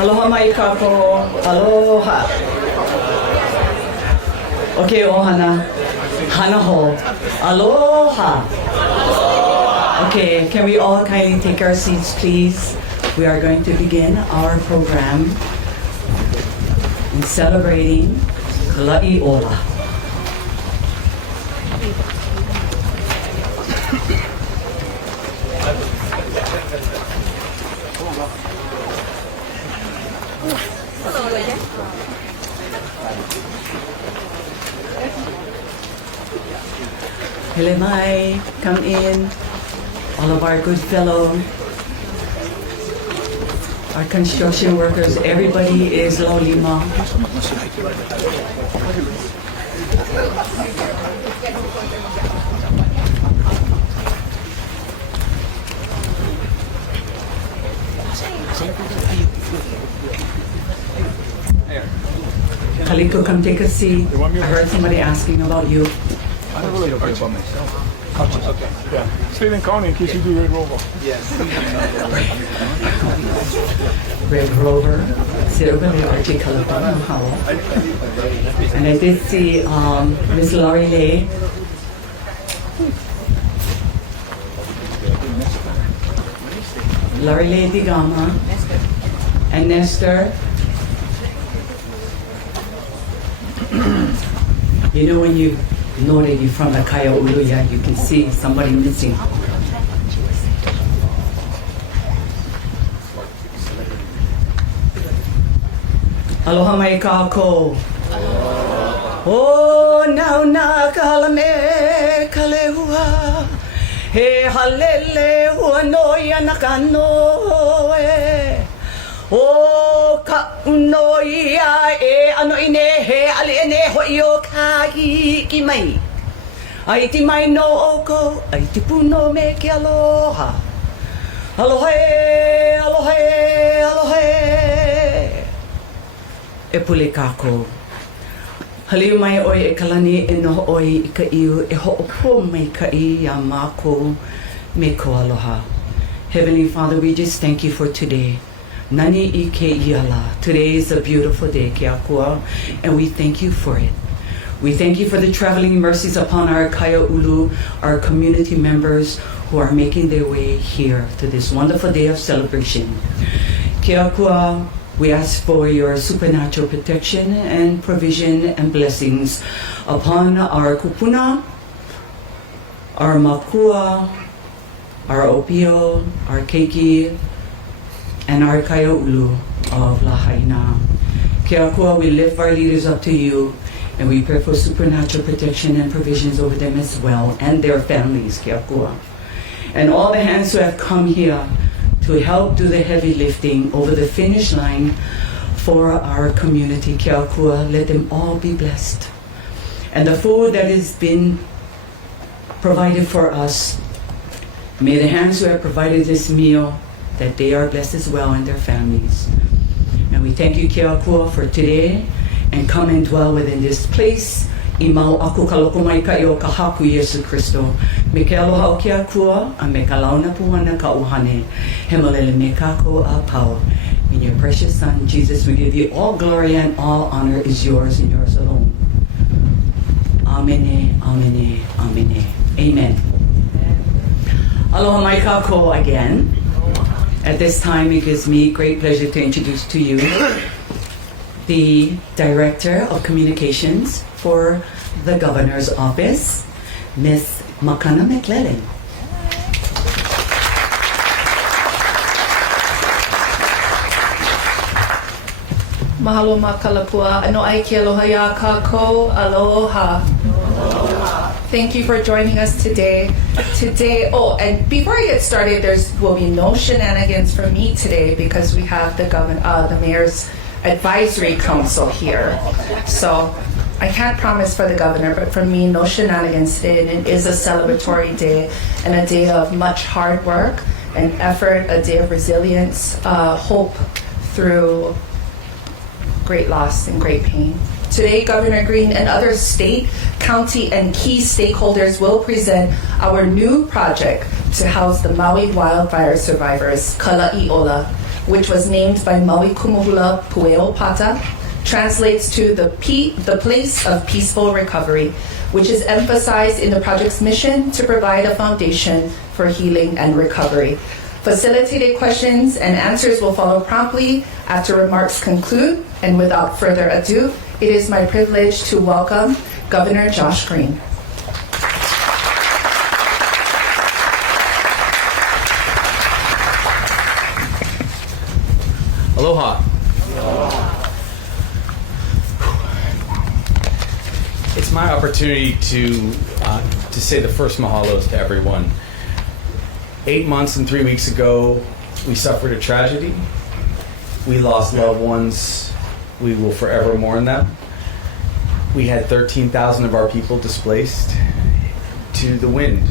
Aloha Micah ko. Aloha. Okay, ohana. Hana ho. Aloha. Okay, can we all kindly take our seats, please? We are going to begin our program in celebrating I OLA. Hele mai, come in. All of our good fellow, our construction workers, everybody is laulima. Kaliko, come take a seat. I heard somebody asking about you. I don't really care about myself. Okay. Yeah. Stay in Kāne in case you do Red Rover. Yes. Red Rover. Sit over there, Archie Kalapana. And I did see Miss Laurie Lay. Laurie Lay Digama. And Nestor. You know when you know that you're from the I OLA, you can see somebody missing. Aloha mai kako. Oh, now na kalame kalehua. He halele hua noia nakano e. O ka unoia e ano ine he ali ene ho io kahi ki mai. Ai ti mai no oko, ai ti puno me ke aloha. Aloha, aloha, aloha. E pule kako. Haliu mai oi e kalani e noho oi I ka iu e ho'opo mai ka I a mako me ko aloha. Heavenly Father, we just thank you for today. Nani I ke iala. Today is a beautiful day, ke akua, and we thank you for it. We thank you for the traveling mercies upon our Kaya Ulu, our community members who are making their way here to this wonderful day of celebration. Ke akua, we ask for your supernatural protection and provision and blessings upon our kupuna, our makua, our opio, our keiki, and our Kaya Ulu of Lahaina. Ke akua, we lift our leaders up to you, and we pray for supernatural protection and provisions over them as well, and their families, ke akua. And all the hands who have come here to help do the heavy lifting over the finish line for our community, ke akua, let them all be blessed. And the food that has been provided for us, may the hands who have provided this meal, that they are blessed as well and their families. And we thank you, ke akua, for today, and come and dwell within this place. I mau aku kaloko mai ka I o ka haku Yesu Christo. Me ke aloha o ke akua, a me ka launa puana ka uhane. He malele me kako a pau. In your precious Son, Jesus, we give you all glory and all honor is yours and yours alone. Amene, amene, amene. Amen. Aloha mai kako again. At this time, it gives me great pleasure to introduce to you the Director of Communications for the Governor's Office, Ms. Makana Meklele. Mahalo makalapua, ano ai ke aloha ya kako, aloha. Thank you for joining us today. Oh, and before I get started, will be no shenanigans from me today because we have the Mayor's Advisory Council here. So I can't promise for the governor, but for me, no shenanigans today. And it is a celebratory day and a day of much hard work and effort, a day of resilience, hope through great loss and great pain. Today, Governor Green and other state, county, and key stakeholders will present our new project to house the Maui wildfire survivors, I OLA, which was named by Maui Kumuhula Pueo Pata, translates to the place of peaceful recovery, which is emphasized in the project's mission to provide a foundation for healing and recovery. Facilitated questions and answers will follow promptly after remarks conclude, and without further ado, it is my privilege to welcome Governor Josh Green. Aloha. It's my opportunity to say the first mahalos to everyone. 8 months and 3 weeks ago, we suffered a tragedy. We lost loved ones. We will forever mourn them. We had 13,000 of our people displaced to the wind.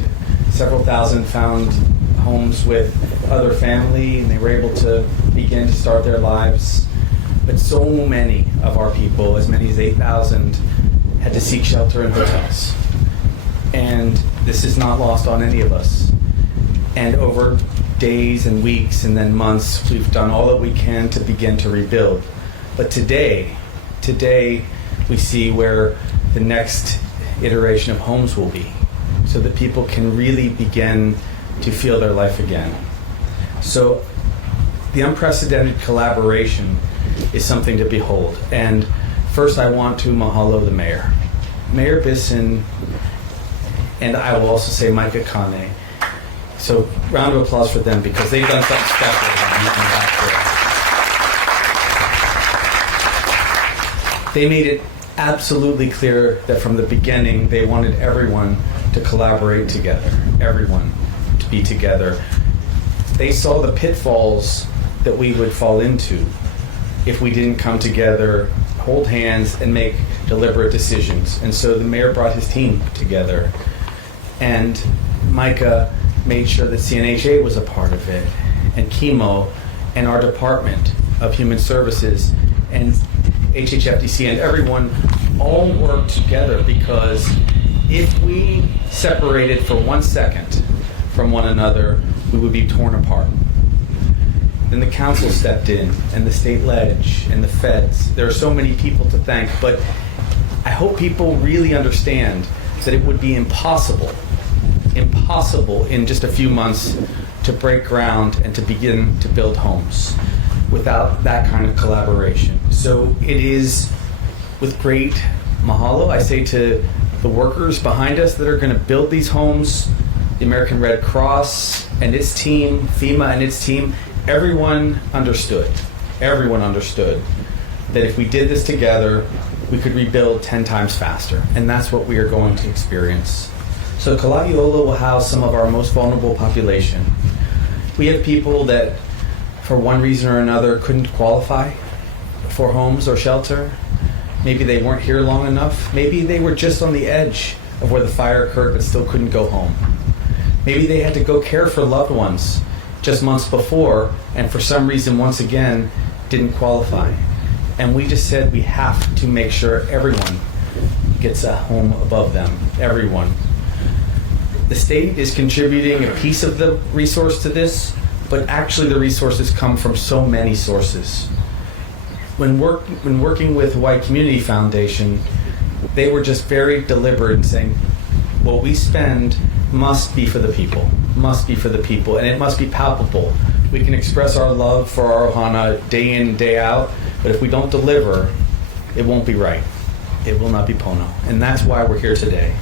Several thousand found homes with other family, and they were able to begin to start their lives. But so many of our people, as many as 8,000, had to seek shelter in hotels. And this is not lost on any of us. And over days and weeks and then months, we've done all that we can to begin to rebuild. But today, we see where the next iteration of homes will be, so that people can really begin to feel their life again. So the unprecedented collaboration is something to behold. And first I want to mahalo the mayor. Mayor Bissen, and I will also say Micah Kāne. So round of applause for them, because they've done something special. They made it absolutely clear that from the beginning they wanted everyone to collaborate together, everyone to be together. They saw the pitfalls that we would fall into if we didn't come together, hold hands, and make deliberate decisions. And so the mayor brought his team together, and Micah made sure that CNHA was a part of it, and Kimo, and our Department of Human Services, and HHFDC, and everyone all worked together, because if we separated for 1 second from one another, we would be torn apart. Then the council stepped in, and the state ledge, and the feds. There are so many people to thank, but I hope people really understand that it would be impossible in just a few months to break ground and to begin to build homes without that kind of collaboration. So it is with great mahalo I say to the workers behind us that are going to build these homes, the American Red Cross and its team, FEMA and its team, everyone understood that if we did this together, we could rebuild 10 times faster. And that's what we are going to experience. So I OLA will house some of our most vulnerable population. We have people that, for one reason or another, couldn't qualify for homes or shelter. Maybe they weren't here long enough. Maybe they were just on the edge of where the fire occurred but still couldn't go home. Maybe they had to go care for loved ones just months before, and for some reason, once again, didn't qualify. And we just said we have to make sure everyone gets a home above them, everyone. The state is contributing a piece of the resource to this, but actually the resources come from so many sources. When working with Hawaiʻi Community Foundation, they were just very deliberate in saying, what we spend must be for the people, and it must be palpable. We can express our love for our ohana day in, day out, but if we don't deliver, it won't be right. It will not be pono. And that's why we're here today.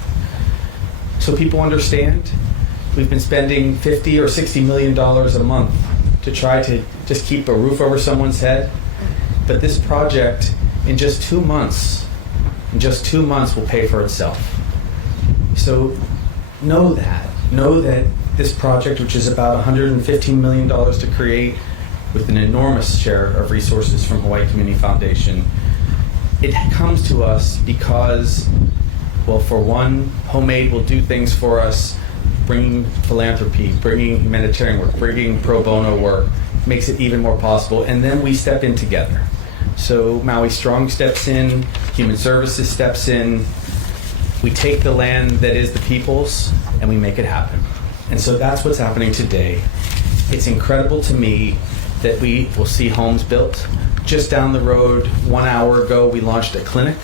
So people understand, we've been spending $50 or $60 million a month to try to just keep a roof over someone's head. But this project, in just 2 months, will pay for itself. So know that this project, which is about $115 million to create, with an enormous share of resources from Hawaiʻi Community Foundation, it comes to us because, well, for one, HomeAid will do things for us, bringing philanthropy, bringing humanitarian work, bringing pro bono work, makes it even more possible, and then we step in together. So Maui Strong steps in, Human Services steps in, we take the land that is the people's, and we make it happen. And so that's what's happening today. It's incredible to me that we will see homes built. Just down the road, 1 hour ago, we launched a clinic.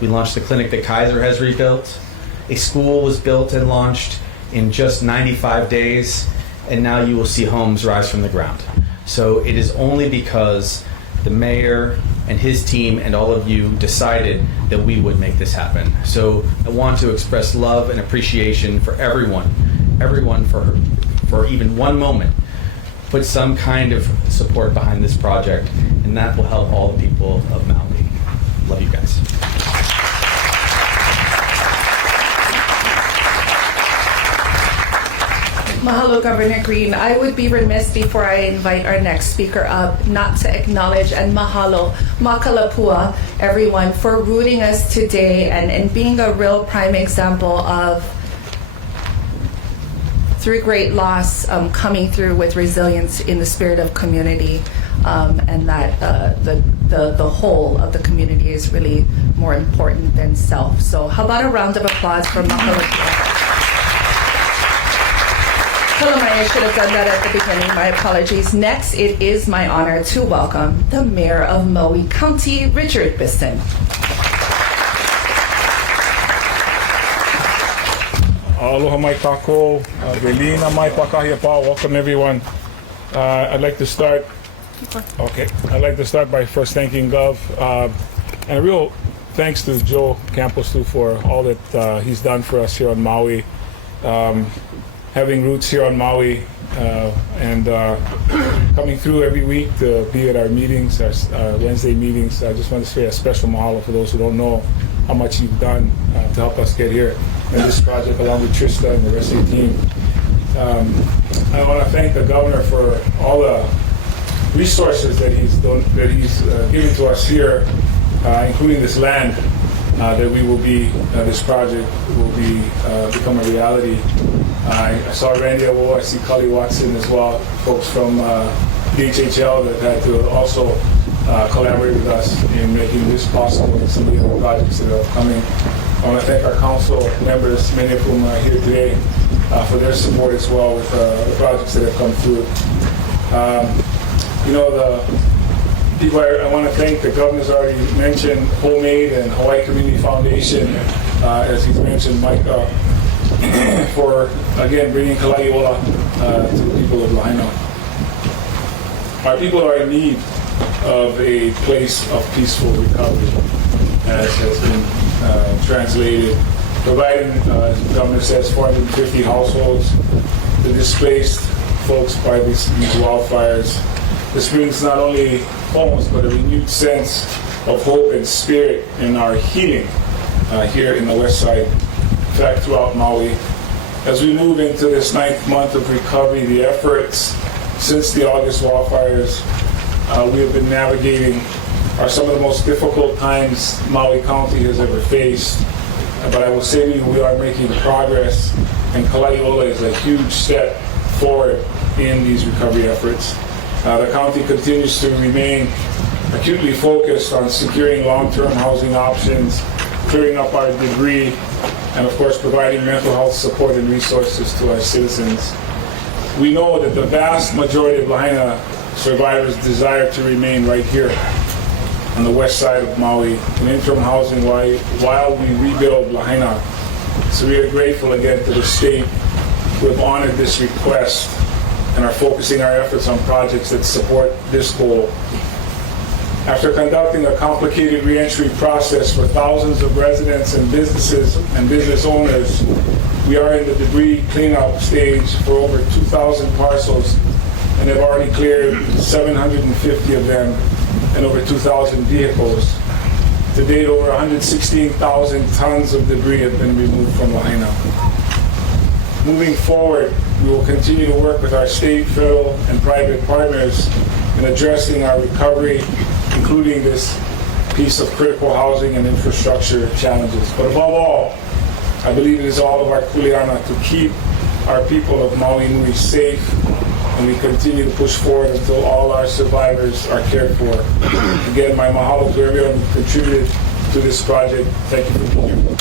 We launched the clinic that Kaiser has rebuilt. A school was built and launched in just 95 days, and now you will see homes rise from the ground. So it is only because the mayor and his team and all of you decided that we would make this happen. So I want to express love and appreciation for everyone for even one moment put some kind of support behind this project, and that will help all the people of Maui. Love you guys. Mahalo, Governor Green. I would be remiss before I invite our next speaker up not to acknowledge and mahalo, makalapua, everyone, for rooting us today and being a real prime example of, through great loss, coming through with resilience in the spirit of community, and that the whole of the community is really more important than self. So how about a round of applause for makalapua? I should have done that at the beginning. My apologies. Next, it is my honor to welcome the Mayor of Maui County, Richard Bissen. Aloha mai kako, velina mai pakahia pa. Welcome everyone. I'd like to start by first thanking Gov, and a real thanks to Joe Campos too for all that he's done for us here on Maui. Having roots here on Maui and coming through every week to be at our meetings, our Wednesday meetings. I just want to say a special mahalo for those who don't know how much you've done to help us get here in this project, along with Trista and the rest of the team. I want to thank the governor for all the resources that he's given to us here, including this land. That we will be, this project will be become a reality. I saw Randy Awo, I see Cully Watson as well, folks from DHHL that had to also collaborate with us in making this possible and some of the other projects that are coming. I want to thank our council members, many of whom are here today, for their support as well with the projects that have come through. I want to thank the governor's already mentioned HomeAid and Hawaii Community Foundation, as he's mentioned, Micah, for again bringing I OLA to the people of Lahaina. Our people are in need of a place of peaceful recovery, as has been translated, providing, as the governor says, 450 households, the displaced folks by these wildfires. This brings not only homes, but a renewed sense of hope and spirit in our healing here in the west side, in fact, throughout Maui. As we move into this 9th month of recovery, the efforts since the August wildfires we have been navigating are some of the most difficult times Maui County has ever faced. But I will say to you, we are making progress, and I OLA is a huge step forward in these recovery efforts. The county continues to remain acutely focused on securing long-term housing options, clearing up our debris, and of course providing mental health support and resources to our citizens. We know that the vast majority of Lahaina survivors desire to remain right here on the west side of Maui in interim housing while we rebuild Lahaina. So we are grateful again to the state who have honored this request and are focusing our efforts on projects that support this goal. After conducting a complicated reentry process for thousands of residents and businesses and business owners, we are in the debris cleanup stage for over 2,000 parcels and have already cleared 750 of them and over 2,000 vehicles. To date, over 116,000 tons of debris have been removed from Lahaina. Moving forward, we will continue to work with our state, federal, and private partners in addressing our recovery, including this piece of critical housing and infrastructure challenges. But above all, I believe it is all of our kuleana to keep our people of Maui Nui safe, and we continue to push forward until all our survivors are cared for. Again, my mahalo to everyone who contributed to this project. Thank you for being here.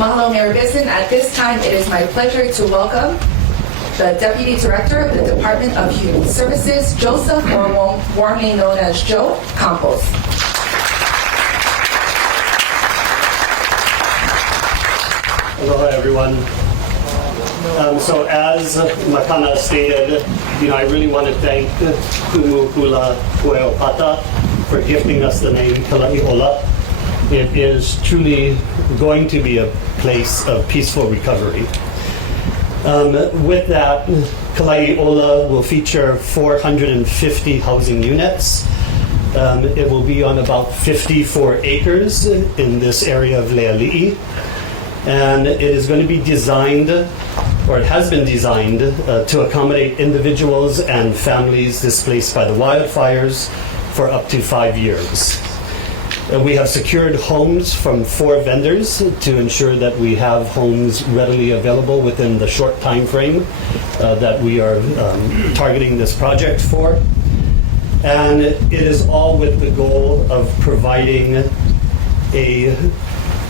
Mahalo, Mayor Bissen. At this time, it is my pleasure to welcome the Deputy Director of the Department of Human Services, Joseph, or warmly known as Joe Campos. Aloha, everyone. So as Makana stated, I really want to thank Kumu Kula Pueopata for gifting us the name Kalai Ola. It is truly going to be a place of peaceful recovery. With that, Kalai Ola will feature 450 housing units. It will be on about 54 acres in this area of Leali'i. And it is going to be designed, or it has been designed, to accommodate individuals and families displaced by the wildfires for up to 5 years. We have secured homes from 4 vendors to ensure that we have homes readily available within the short time frame that we are targeting this project for. And it is all with the goal of providing a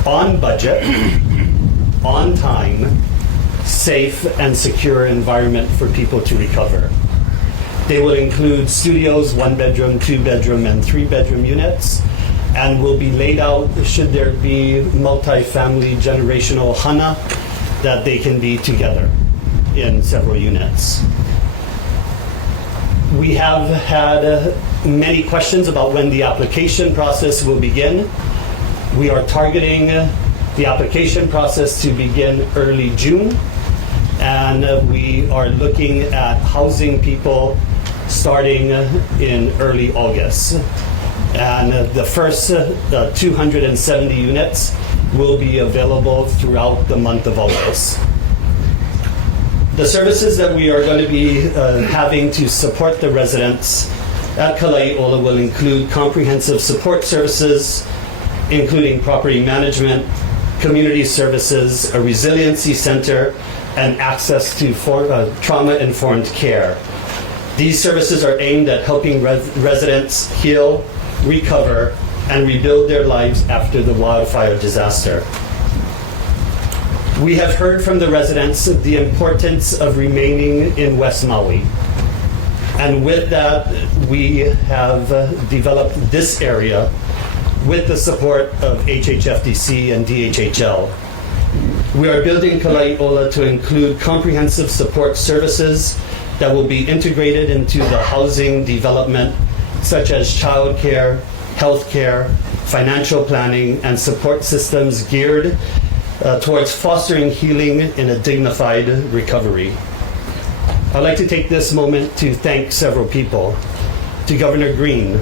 on-budget, on-time, safe and secure environment for people to recover. They will include studios, 1-bedroom, 2-bedroom, and 3-bedroom units, and will be laid out should there be multi-family generational hana that they can be together in several units. We have had many questions about when the application process will begin. We are targeting the application process to begin early June, and we are looking at housing people starting in early August. And the first 270 units will be available throughout the month of August. The services that we are going to be having to support the residents at Kalai Ola will include comprehensive support services, including property management, community services, a resiliency center, and access to trauma-informed care. These services are aimed at helping residents heal, recover, and rebuild their lives after the wildfire disaster. We have heard from the residents the importance of remaining in West Maui. And with that, we have developed this area with the support of HHFDC and DHHL. We are building Kalai Ola to include comprehensive support services that will be integrated into the housing development, such as childcare, healthcare, financial planning, and support systems geared towards fostering healing in a dignified recovery. I'd like to take this moment to thank several people. To Governor Green,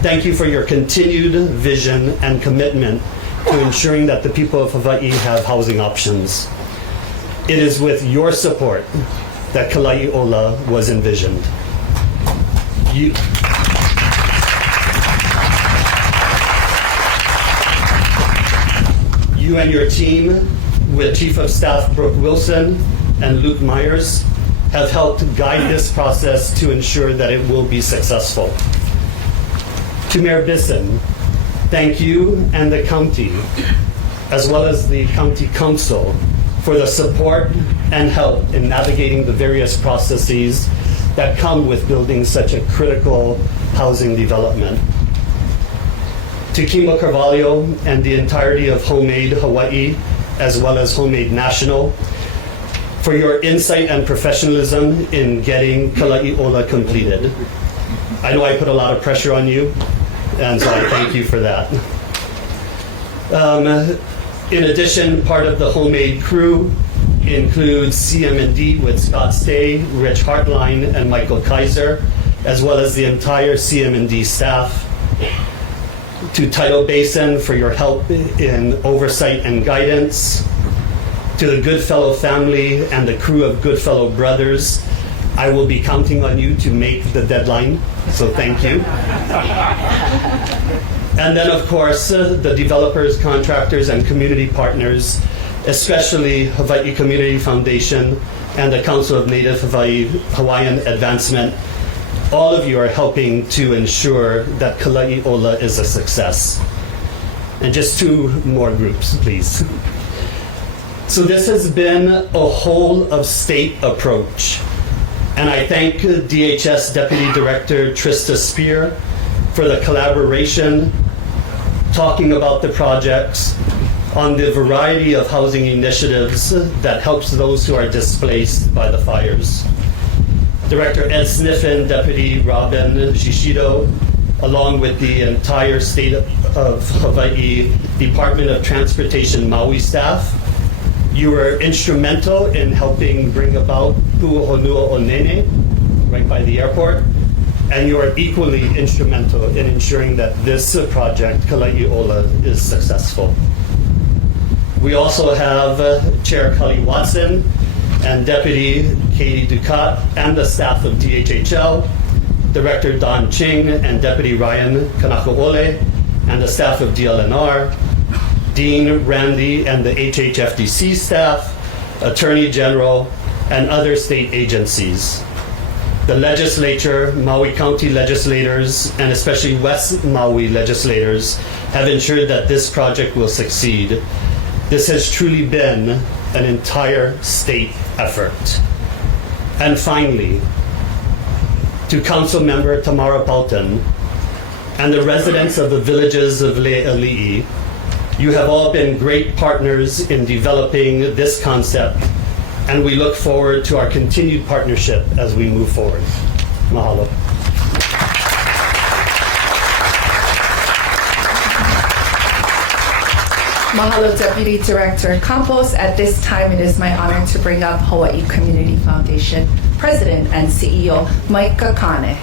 thank you for your continued vision and commitment to ensuring that the people of Hawaiʻi have housing options. It is with your support that Kalai Ola was envisioned. You and your team, with Chief of Staff Brooke Wilson and Luke Myers, have helped guide this process to ensure that it will be successful. To Mayor Bissen, thank you and the county, as well as the county council, for the support and help in navigating the various processes that come with building such a critical housing development. To Kimo Carvalho and the entirety of HomeAid Hawaii, as well as HomeAid National, for your insight and professionalism in getting Kalai Ola completed. I know I put a lot of pressure on you, and so I thank you for that. In addition, part of the HomeAid crew includes CM&D with Scott Stay, Rich Hartline, and Michael Kaiser, as well as the entire CM&D staff. To Tidal Basin for your help in oversight and guidance. To the Goodfellow family and the crew of Goodfellow Brothers, I will be counting on you to make the deadline, so thank you. And then, of course, the developers, contractors, and community partners, especially Hawaii Community Foundation and the Council of Native Hawaiian Advancement. All of you are helping to ensure that Kalai Ola is a success. And just 2 more groups, please. So this has been a whole of state approach. And I thank DHS Deputy Director Trista Spear for the collaboration, talking about the projects on the variety of housing initiatives that helps those who are displaced by the fires. Director Ed Sniffen, Deputy Robin Shishido, along with the entire state of Hawaii Department of Transportation Maui staff, you were instrumental in helping bring about Pu'uhonua Onene, right by the airport, and you are equally instrumental in ensuring that this project, I OLA, is successful. We also have Chair Cully Watson and Deputy Katie Ducat and the staff of DHHL, Director Don Ching and Deputy Ryan Kanakaole and the staff of DLNR, Dean Randy and the HHFDC staff, Attorney General, and other state agencies. The legislature, Maui County legislators, and especially West Maui legislators have ensured that this project will succeed. This has truly been an entire state effort. And finally, to Council Member Tamara Pauton and the residents of the villages of Le'ali'i, you have all been great partners in developing this concept, and we look forward to our continued partnership as we move forward. Mahalo. Mahalo, Deputy Director Campos. At this time, it is my honor to bring up Hawaii Community Foundation President and CEO, Micah Kāne.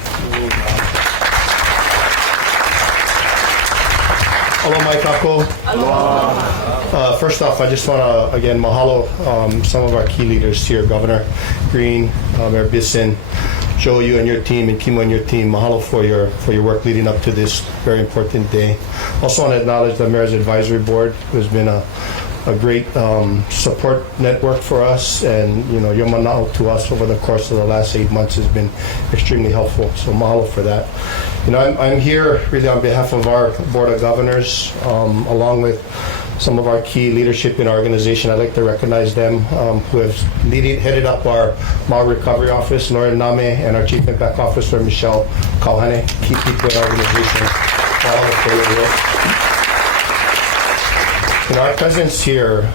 Aloha mai kako. First off, I just want to, again, mahalo some of our key leaders here, Governor Green, Mayor Bissen, Joe, you and your team, and Kimo and your team. Mahalo for your work leading up to this very important day. Also want to acknowledge the Mayor's Advisory Board, who has been a great support network for us, and your mana'o to us over the course of the last 8 months has been extremely helpful. So mahalo for that. I'm here really on behalf of our Board of Governors, along with some of our key leadership in our organization. I'd like to recognize them who have headed up our Maui Recovery Office, Lauren Name, and our Chief Impact Officer, Michelle Kāne, key people in our organization. Mahalo for your work. Our presence here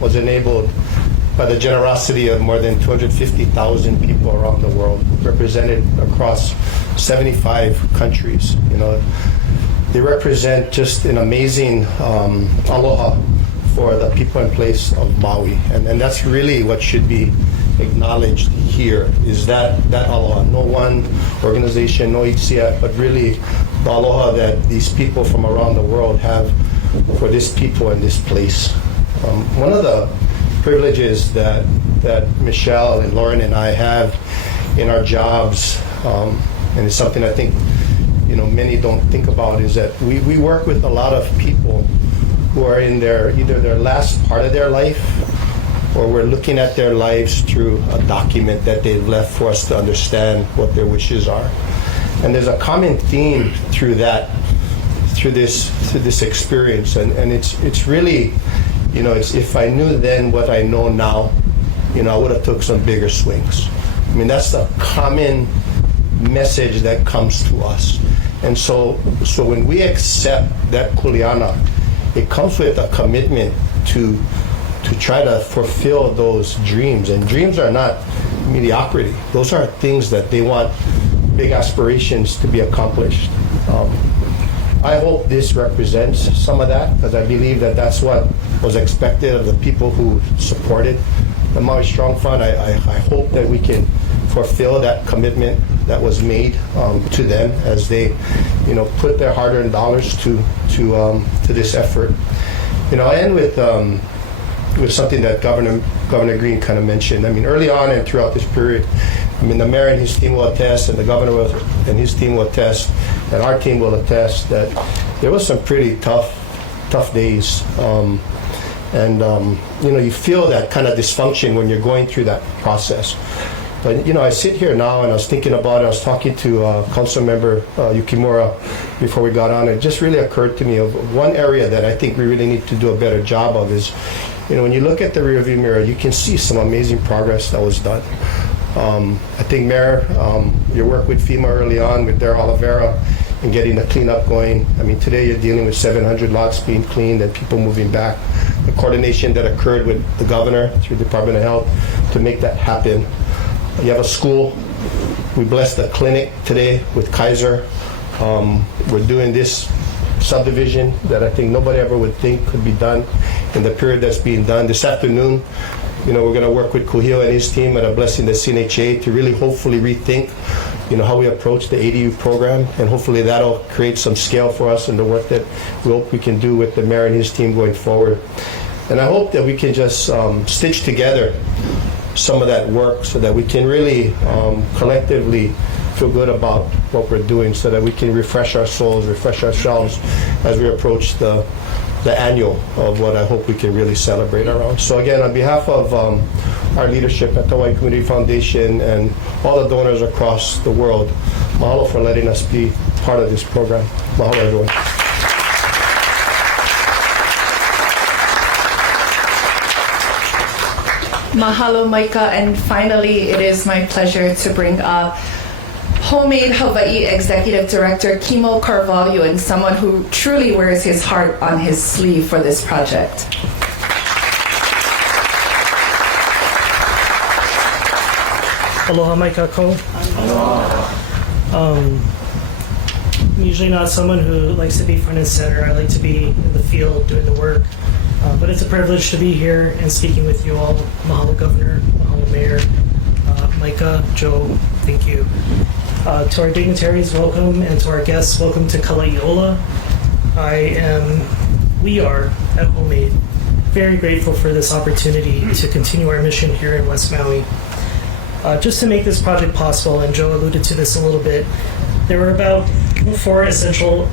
was enabled by the generosity of more than 250,000 people around the world, represented across 75 countries. They represent just an amazing aloha for the people and place of Maui, and that's really what should be acknowledged here, is that aloha. No one organization, no HCF, but really the aloha that these people from around the world have for this people and this place. One of the privileges that Michelle and Lauren and I have in our jobs, and it's something I think many don't think about, is that we work with a lot of people who are in either their last part of their life, or we're looking at their lives through a document that they've left for us to understand what their wishes are. And there's a common theme through this experience, and it's really, it's if I knew then what I know now, I would have took some bigger swings. I mean, that's the common message that comes to us. And so when we accept that kuleana, it comes with a commitment to try to fulfill those dreams. And dreams are not mediocrity. Those are things that they want big aspirations to be accomplished. I hope this represents some of that, because I believe that that's what was expected of the people who supported the Maui Strong Fund. I hope that we can fulfill that commitment that was made to them as they, put their hard-earned dollars to this effort. I end with something that Governor Green kind of mentioned. I mean, early on and throughout this period, the mayor and his team will attest, and the governor and his team will attest, and our team will attest that there was some pretty tough days. You feel that kind of dysfunction when you're going through that process. But I sit here now and I was thinking about it. I was talking to Council Member Yukimura before we got on. It just really occurred to me of one area that I think we really need to do a better job of is you know, when you look at the rearview mirror, you can see some amazing progress that was done. I think, Mayor, your work with FEMA early on with Darryl Oliveira and getting the cleanup going. I mean, today you're dealing with 700 lots being cleaned and people moving back. The coordination that occurred with the governor through the Department of Health to make that happen. You have a school. We blessed the clinic today with Kaiser. We're doing this subdivision that I think nobody ever would think could be done in the period that's being done. This afternoon, you know, we're going to work with Kuhio and his team at blessing the CNHA to really hopefully rethink, you know, how we approach the ADU program, and hopefully that'll create some scale for us in the work that we hope we can do with the mayor and his team going forward. And I hope that we can just stitch together some of that work so that we can really collectively feel good about what we're doing, so that we can refresh our souls, refresh ourselves as we approach the annual of what I hope we can really celebrate around. So again, on behalf of our leadership at the Hawaiʻi Community Foundation and all the donors across the world, mahalo for letting us be part of this program. Mahalo, everyone. Mahalo, Micah, and finally, it is my pleasure to bring up HomeAid Hawaii Executive Director Kimo Carvalho, and someone who truly wears his heart on his sleeve for this project. Aloha, Micah. I'm usually not someone who likes to be front and center. I like to be in the field doing the work. But it's a privilege to be here and speaking with you all. Mahalo, Governor. Mahalo, Mayor. Micah, Joe, thank you. To our dignitaries, welcome, and to our guests, welcome to I OLA. We are at HomeAid very grateful for this opportunity to continue our mission here in West Maui. Just to make this project possible, and Joe alluded to this a little bit, there were about 4 essential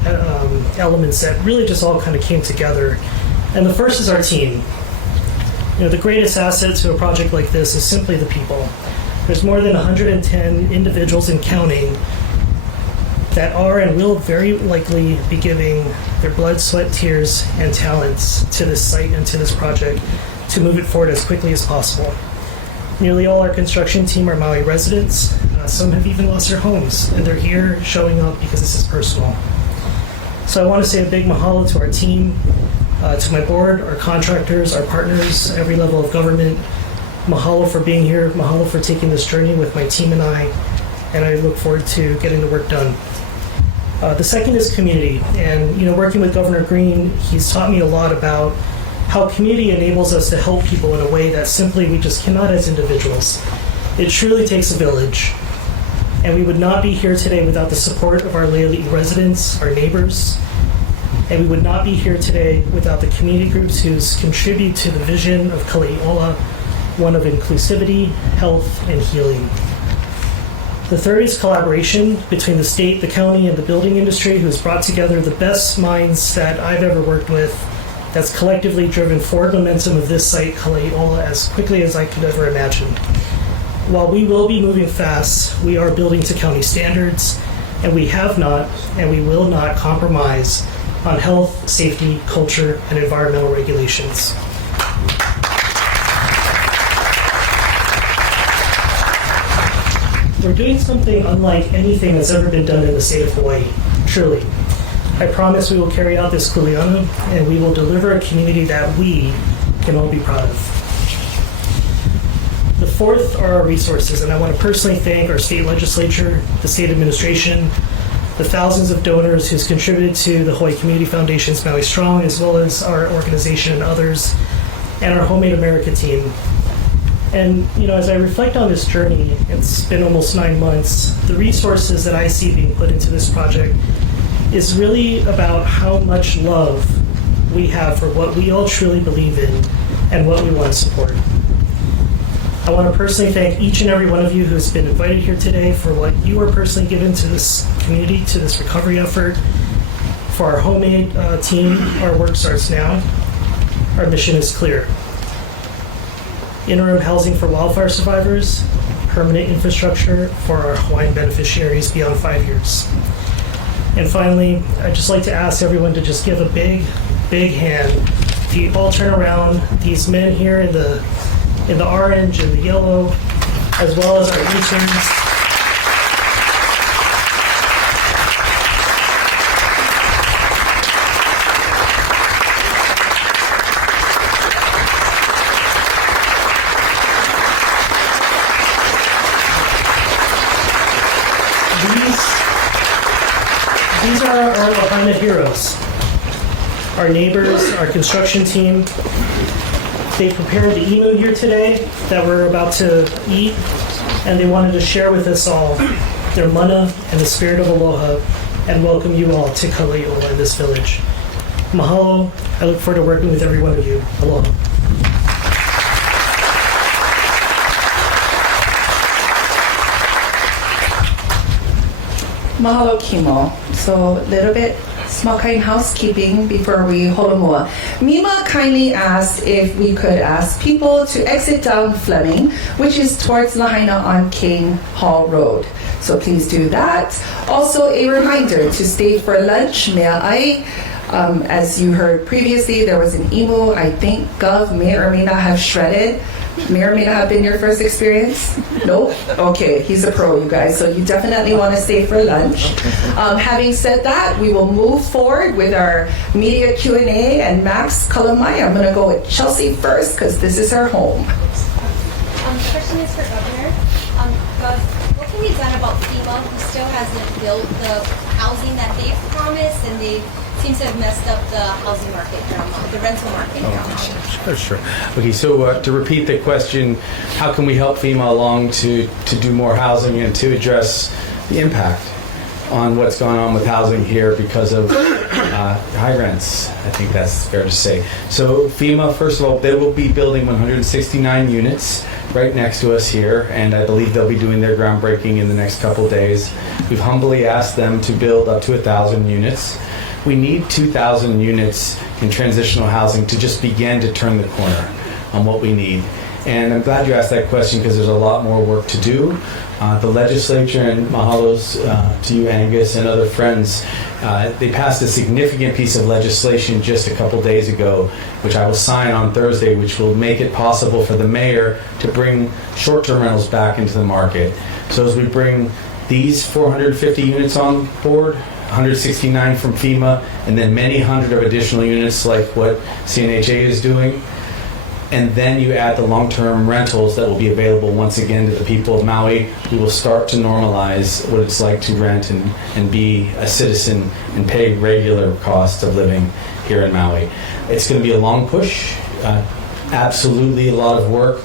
elements that really just all kind of came together. And the first is our team. You know, the greatest asset to a project like this is simply the people. There's more than 110 individuals and counting that are and will very likely be giving their blood, sweat, tears, and talents to this site and to this project to move it forward as quickly as possible. Nearly all our construction team are Maui residents. Some have even lost their homes, and they're here showing up because this is personal. So I want to say a big mahalo to our team, to my board, our contractors, our partners, every level of government. Mahalo for being here. Mahalo for taking this journey with my team and I look forward to getting the work done. The second is community, and you know, working with Governor Green, he's taught me a lot about how community enables us to help people in a way that simply we just cannot as individuals. It truly takes a village, and we would not be here today without the support of our Leali'i residents, our neighbors, and we would not be here today without the community groups who contribute to the vision of I OLA, one of inclusivity, health, and healing. The third is collaboration between the state, the county, and the building industry, who's brought together the best minds that I've ever worked with, that's collectively driven forward momentum of this site, I OLA, as quickly as I could ever imagine. While we will be moving fast, we are building to county standards, and we have not, and we will not compromise on health, safety, culture, and environmental regulations. We're doing something unlike anything that's ever been done in the state of Hawaii, truly. I promise we will carry out this kuleana, and we will deliver a community that we can all be proud of. The fourth are our resources, and I want to personally thank our state legislature, the state administration, the thousands of donors who's contributed to the Hawaiʻi Community Foundation's Maui Strong, as well as our organization and others, and our HomeAid America team. And you know, as I reflect on this journey, it's been almost 9 months, the resources that I see being put into this project is really about how much love we have for what we all truly believe in and what we want to support. I want to personally thank each and every one of you who has been invited here today for what you are personally given to this community, to this recovery effort. For our HomeAid team, our work starts now. Our mission is clear. Interim housing for wildfire survivors, permanent infrastructure for our Hawaiian beneficiaries beyond 5 years. And finally, I'd just like to ask everyone to just give a big, big hand If you all turn around, these men here in the orange and the yellow, as well as our interns. These are our Lahaina heroes, our neighbors, our construction team. They prepared the emu here today that we're about to eat, and they wanted to share with us all their mana and the spirit of aloha and welcome you all to I OLA, this village. Mahalo. I look forward to working with every one of you. Aloha. Mahalo Kimo. So a little bit small kind housekeeping before we holomua. Mima kindly asked if we could ask people to exit down Fleming, which is towards Lahaina on King Hall Road. So please do that. Also a reminder to stay for lunch. As you heard previously, there was an emu. I think Gov may or may not have shredded. May or may not have been your first experience? Nope? Okay, he's a pro, you guys, so you definitely want to stay for lunch. Having said that, we will move forward with our media Q&A, and Max Kalamai, I'm going to go with Chelsea first, because this is her home. Question is for Governor. Gov, what can be done about FEMA, who still hasn't built the housing that they've promised, and they seem to have messed up the housing market here, the rental market here? Sure. Okay, so to repeat the question, how can we help FEMA along to do more housing and to address the impact on what's going on with housing here because of high rents? I think that's fair to say. So FEMA, first of all, they will be building 169 units right next to us here, and I believe they'll be doing their groundbreaking in the next couple days. We've humbly asked them to build up to 1,000 units. We need 2,000 units in transitional housing to just begin to turn the corner on what we need. And I'm glad you asked that question because there's a lot more work to do. The legislature, and mahalos to you, Angus, and other friends, they passed a significant piece of legislation just a couple days ago, which I will sign on Thursday, which will make it possible for the mayor to bring short-term rentals back into the market. So as we bring these 450 units on board, 169 from FEMA, and then many hundred of additional units like what CNHA is doing. And then you add the long-term rentals that will be available once again to the people of Maui. We will start to normalize what it's like to rent and be a citizen and pay regular costs of living here in Maui. It's going to be a long push, absolutely a lot of work.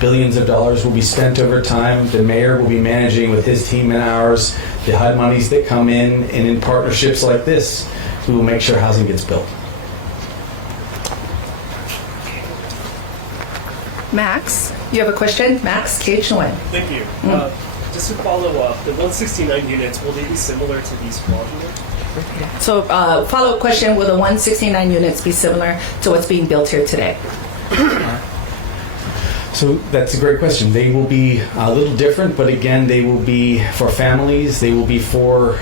Billions of dollars will be spent over time. The mayor will be managing with his team and ours the HUD monies that come in, and in partnerships like this, we will make sure housing gets built. Max, you have a question? Max, KH1. Thank you. Just to follow up, the 169 units, will they be similar to these small units? So follow-up question, will the 169 units be similar to what's being built here today? So that's a great question. They will be a little different, but again, they will be for families. They will be for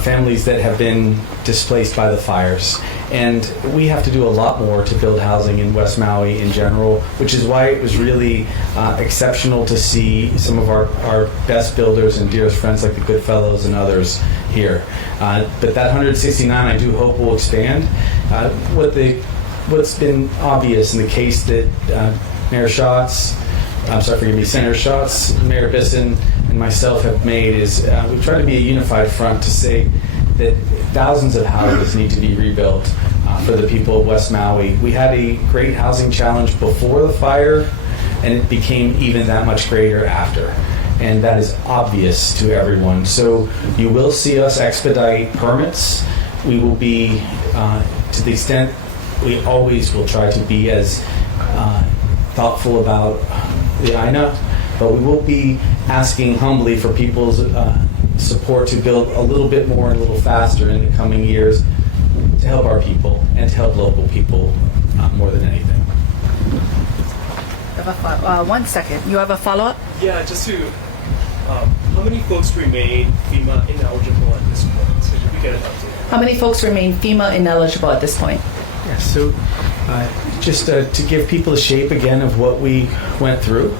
families that have been displaced by the fires. And we have to do a lot more to build housing in West Maui in general, which is why it was really exceptional to see some of our best builders and dearest friends like the Goodfellows and others here. But that 169, I do hope will expand. What's been obvious in the case that Senator Schatz, Mayor Bissen, and myself have made is we've tried to be a unified front to say that thousands of houses need to be rebuilt for the people of West Maui. We had a great housing challenge before the fire, and it became even that much greater after. And that is obvious to everyone. So you will see us expedite permits. We will be, to the extent we always will try to be as thoughtful about the INA, but we will be asking humbly for people's support to build a little bit more and a little faster in the coming years to help our people and to help local people more than anything. One second. You have a follow-up? Yeah, just to, how many folks remain FEMA ineligible at this point? So if we get an update. How many folks remain FEMA ineligible at this point? Yeah, so just to give people a shape again of what we went through,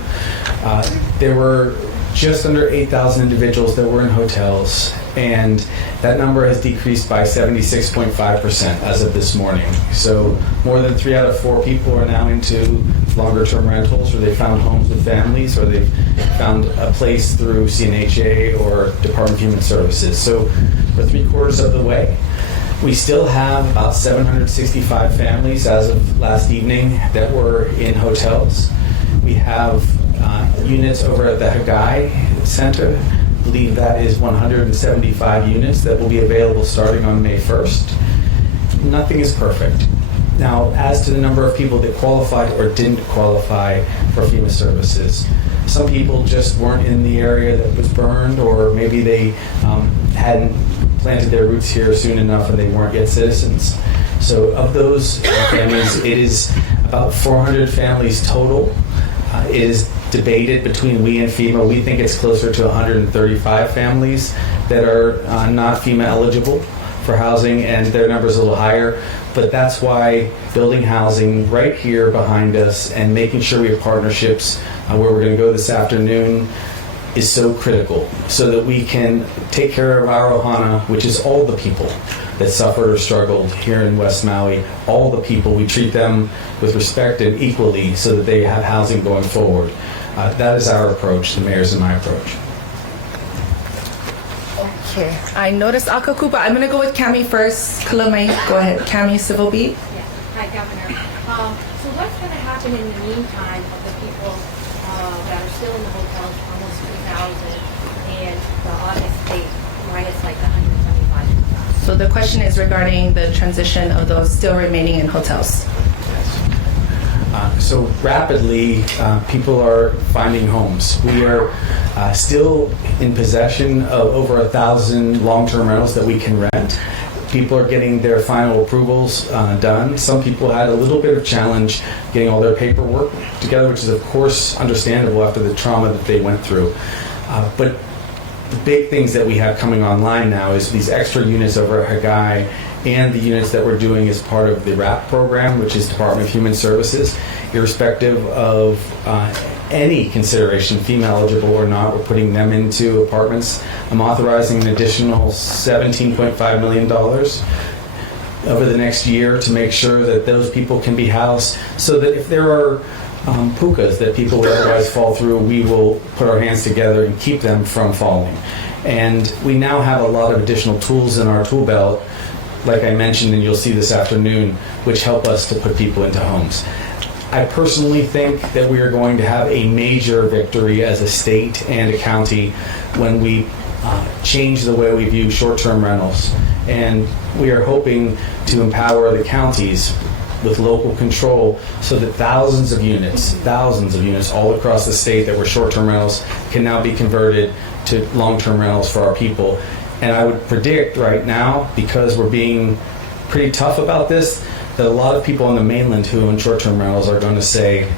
there were just under 8,000 individuals that were in hotels, and that number has decreased by 76.5% as of this morning. So more than 3 out of 4 people are now into longer-term rentals, or they found homes with families, or they've found a place through CNHA or Department of Human Services. So we're 3/4 of the way. We still have about 765 families as of last evening that were in hotels. We have units over at the Hawaiʻi Center. I believe that is 175 units that will be available starting on May 1st. Nothing is perfect. Now, as to the number of people that qualified or didn't qualify for FEMA services, some people just weren't in the area that was burned, or maybe they hadn't planted their roots here soon enough and they weren't yet citizens. So of those families, it is about 400 families total. It is debated between we and FEMA. We think it's closer to 135 families that are not FEMA eligible for housing, and their number is a little higher. But that's why building housing right here behind us and making sure we have partnerships where we're going to go this afternoon is so critical, so that we can take care of our ohana, which is all the people that suffered or struggled here in West Maui. All the people, we treat them with respect and equally, so that they have housing going forward. That is our approach, the mayor's and my approach. Okay, I noticed Akaku, but I'm going to go with Cami first. Kalamai, go ahead. Cami, Civil Beat. Yeah. Hi, Governor. So what's going to happen in the meantime of the people that are still in the hotels, almost 3,000, and the August date, right, it's like 175,000? So the question is regarding the transition of those still remaining in hotels. So rapidly, people are finding homes. We are still in possession of over 1,000 long-term rentals that we can rent. People are getting their final approvals done. Some people had a little bit of challenge getting all their paperwork together, which is of course understandable after the trauma that they went through. But the big things that we have coming online now is these extra units over at Hawaiʻi and the units that we're doing as part of the RAP program, which is Department of Human Services. Irrespective of any consideration, FEMA eligible or not, we're putting them into apartments. I'm authorizing an additional $17.5 million over the next year to make sure that those people can be housed, so that if there are pukas that people would otherwise fall through, we will put our hands together and keep them from falling. And we now have a lot of additional tools in our tool belt, like I mentioned, and you'll see this afternoon, which help us to put people into homes. I personally think that we are going to have a major victory as a state and a county when we change the way we view short-term rentals. And we are hoping to empower the counties with local control, so that thousands of units all across the state that were short-term rentals can now be converted to long-term rentals for our people. And I would predict right now, because we're being pretty tough about this, that a lot of people on the mainland who own short-term rentals are going to say,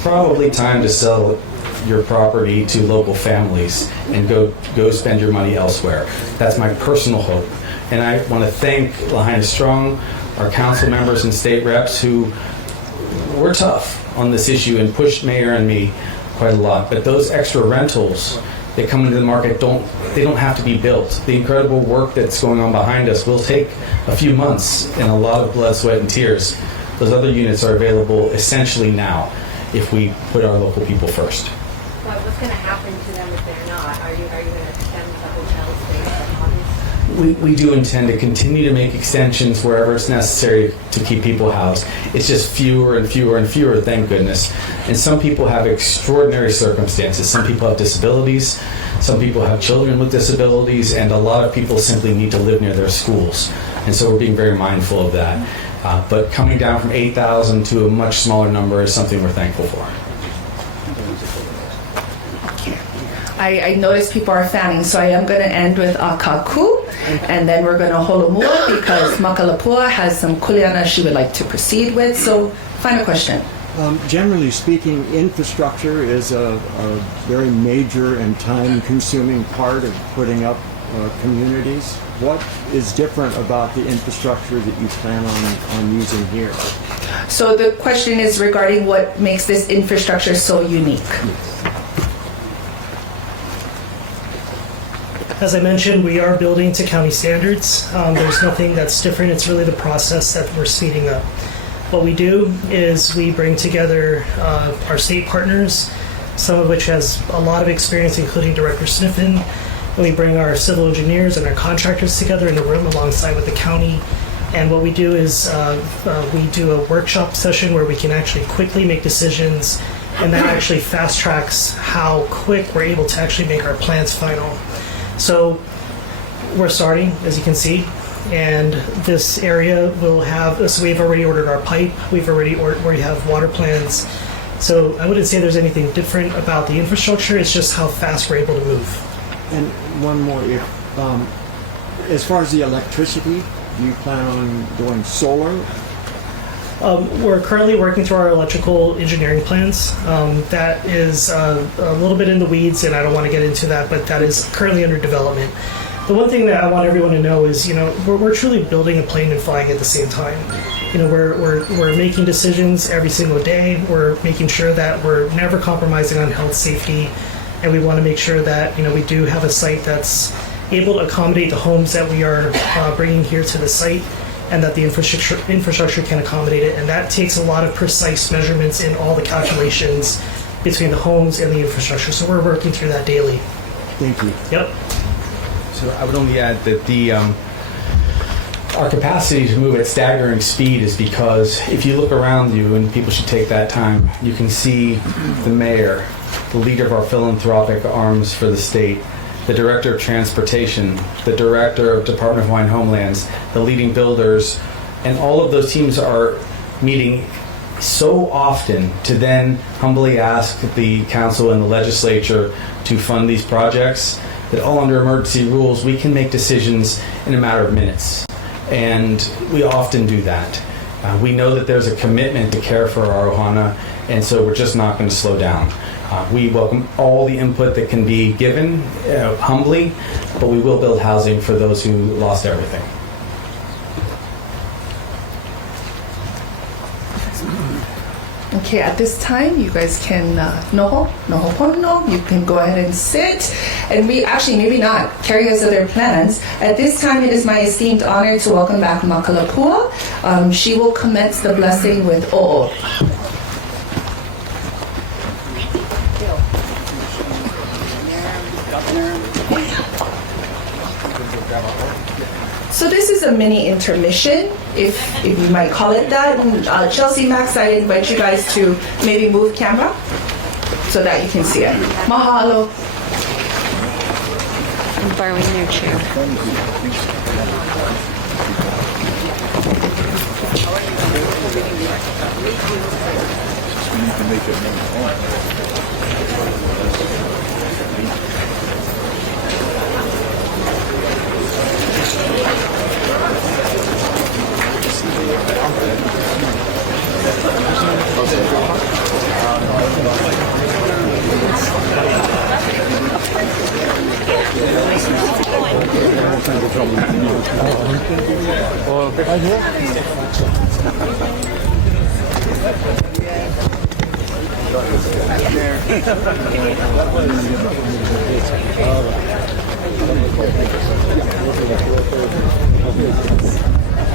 probably time to sell your property to local families and go spend your money elsewhere. That's my personal hope. And I want to thank Lahaina Strong, our council members and state reps who were tough on this issue and pushed Mayor and me quite a lot. But those extra rentals that come into the market don't have to be built. The incredible work that's going on behind us will take a few months and a lot of blood, sweat, and tears. Those other units are available essentially now if we put our local people first. But what's going to happen to them if they're not? Are you going to extend the hotels based on August? We do intend to continue to make extensions wherever it's necessary to keep people housed. It's just fewer and fewer and fewer, thank goodness. And some people have extraordinary circumstances. Some people have disabilities. Some people have children with disabilities. And a lot of people simply need to live near their schools. And so we're being very mindful of that. But coming down from 8,000 to a much smaller number is something we're thankful for. I noticed people are fanning, so I am going to end with Akaku, and then we're going to Holomua, because Makalapua has some kuleana she would like to proceed with. So, final question. Generally speaking, infrastructure is a very major and time-consuming part of putting up communities. What is different about the infrastructure that you plan on using here? So the question is regarding what makes this infrastructure so unique. As I mentioned, we are building to county standards. There's nothing that's different. It's really the process that we're speeding up. What we do is we bring together our state partners, some of which has a lot of experience, including Director Sniffen, and we bring our civil engineers and our contractors together in a room alongside with the county. And what we do is we do a workshop session where we can actually quickly make decisions, and that actually fast tracks how quick we're able to actually make our plans final. So we're starting, as you can see, and this area will have, so we've already ordered our pipe, we already have water plans. So I wouldn't say there's anything different about the infrastructure, it's just how fast we're able to move. And one more, as far as the electricity, do you plan on doing solar? We're currently working through our electrical engineering plans. That is a little bit in the weeds, and I don't want to get into that, but that is currently under development. The one thing that I want everyone to know is, we're truly building a plane and flying at the same time. We're making decisions every single day. We're making sure that we're never compromising on health, safety, and we want to make sure that, we do have a site that's able to accommodate the homes that we are bringing here to the site, and that the infrastructure can accommodate it. And that takes a lot of precise measurements in all the calculations between the homes and the infrastructure. So we're working through that daily. Thank you. Yep. So I would only add that our capacity to move at staggering speed is because if you look around you, and people should take that time, you can see the mayor, the leader of our philanthropic arms for the state, the Director of Transportation, the Director of Department of Hawaiian Homelands, the leading builders, and all of those teams are meeting so often to then humbly ask the council and the legislature to fund these projects that all under emergency rules, we can make decisions in a matter of minutes. And we often do that. We know that there's a commitment to care for our ohana, and so we're just not going to slow down. We welcome all the input that can be given humbly, but we will build housing for those who lost everything. Okay, at this time, you guys can noho pono. You can go ahead and sit. And we actually, maybe not, Carrie has other plans. At this time, it is my esteemed honor to welcome back Makalapua. She will commence the blessing with o'o. So this is a mini intermission, if you might call it that. And, Chelsea, Max, I invite you guys to maybe move camera so that you can see it. Mahalo. I'm borrowing their chair.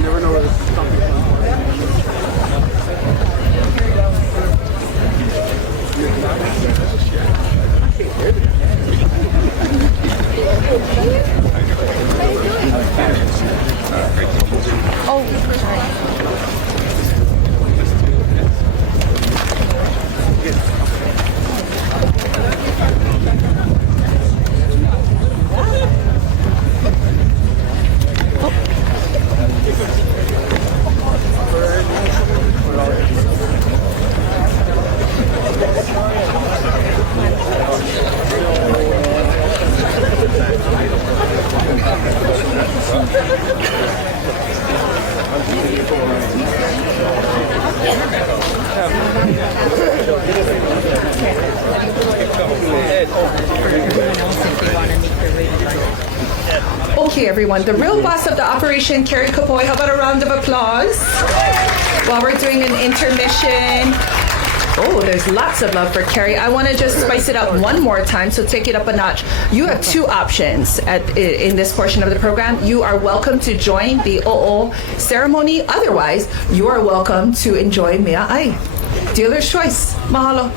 Never know where this is coming Okay, everyone. The real boss of the operation, Carrie Kapoy. How about a round of applause while we're doing an intermission? Oh, there's lots of love for Carrie. I want to just spice it up one more time, so take it up a notch. You have two options in this portion of the program. You are welcome to join the o'o ceremony. Otherwise, you are welcome to enjoy mea ai. Dealer's choice. Mahalo.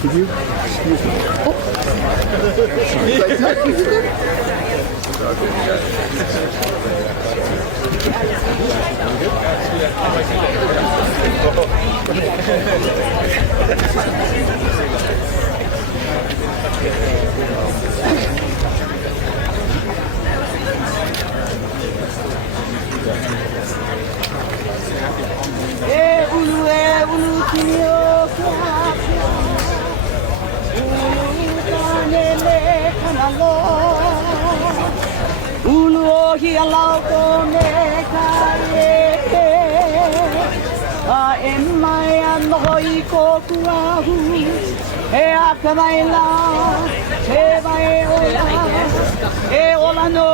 Could you excuse me? Ulu o hi alau ko me ka a e mai anho I ko kuahu e a ka mai la e vai ola no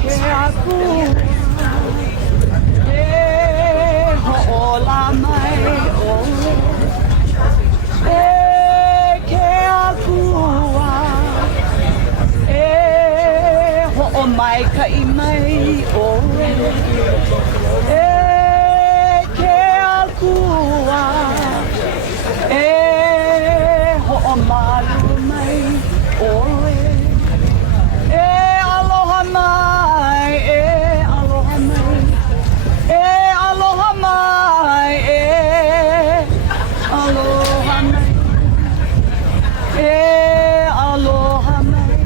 ke a ku ho ola mai Micah I mai o ke akua ho malu mai o aloha mai aloha mai aloha mai aloha mai aloha mai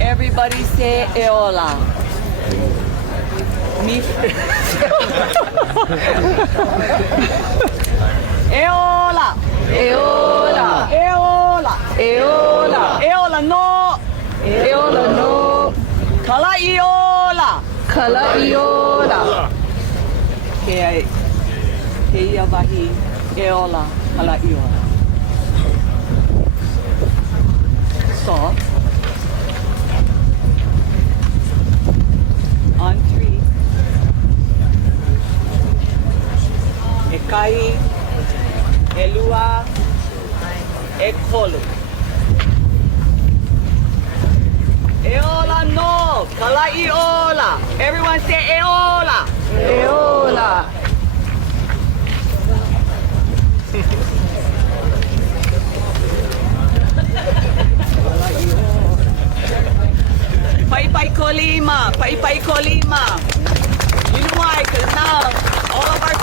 Everybody say e ola. Me. E ola. E ola. E ola. E ola. E ola no. E ola no. Kala I ola. Kala I ola. Ke ia wahi e ola. Kala I ola. Stop. On 3. E kai, e lua, e kolu. E ola no, kala I ola. Everyone say e ola. E ola. Pai kolima. You know why? Because now all of our